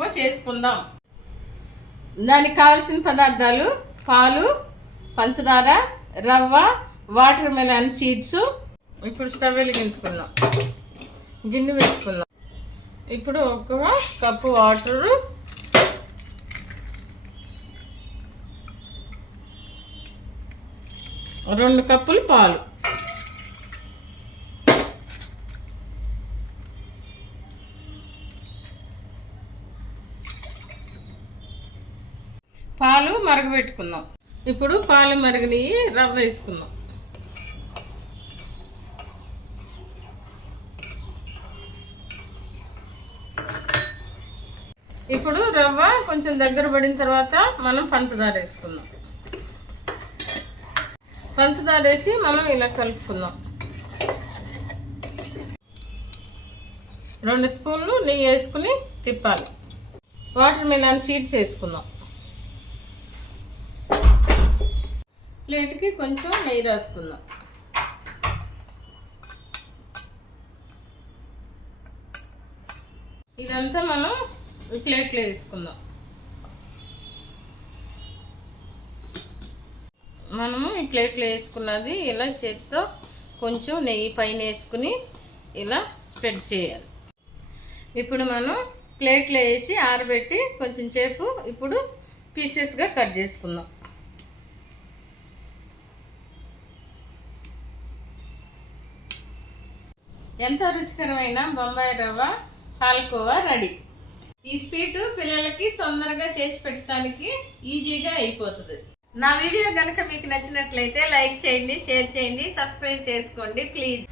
పాలకోవా చేసుకుందాం. దానికి కావాల్సిన పదార్థాలు: పాలు, పంచదార, రవ్వ, వాటర్ మెలన్ సీడ్స్. ఇప్పుడు స్టవ్ వెలిగించుకుందాం, గిన్నె పెట్టుకుందాం. ఇప్పుడు 1 కప్పు వాటరు, 2 కప్పులు పాలు. పాలు మరగబెట్టుకుందాం. ఇప్పుడు పాలు మరిగినవి, రవ్వ వేసుకుందాం. ఇప్పుడు రవ్వ కొంచెం దగ్గర పడిన తర్వాత మనం పంచదార వేసుకుందాం. పంచదార వేసి మనం ఇలా కలుపుకుందాం. 2 స్పూన్లు నెయ్యి వేసుకుని తిప్పాలి. వాటర్ మెలన్ సీడ్స్ వేసుకుందాం. ప్లేట్కి కొంచెం నెయ్యి రాసుకుందాం. ఇదంతా మనం ప్లేట్లో వేసుకుందాం. మనము ఈ ప్లేట్లో వేసుకున్నది ఇలా చేతితో కొంచెం నెయ్యి పైన వేసుకుని ఇలా స్ప్రెడ్ చేయాలి. ఇప్పుడు మనం ప్లేట్లో వేసి ఆరబెట్టి కొంచెం సేపు ఇప్పుడు పీసెస్గా కట్ చేసుకుందాం. ఎంతో రుచికరమైన బొంబాయి రవ్వ పాలకోవా రెడీ. ఈ స్వీట్ పిల్లలకి తొందరగా చేసి పెట్టడానికి ఈజీగా అయిపోతుంది. నా వీడియో కనుక మీకు నచ్చినట్లయితే లైక్ చేయండి, షేర్ చేయండి, సబ్స్క్రైబ్ చేసుకోండి ప్లీజ్.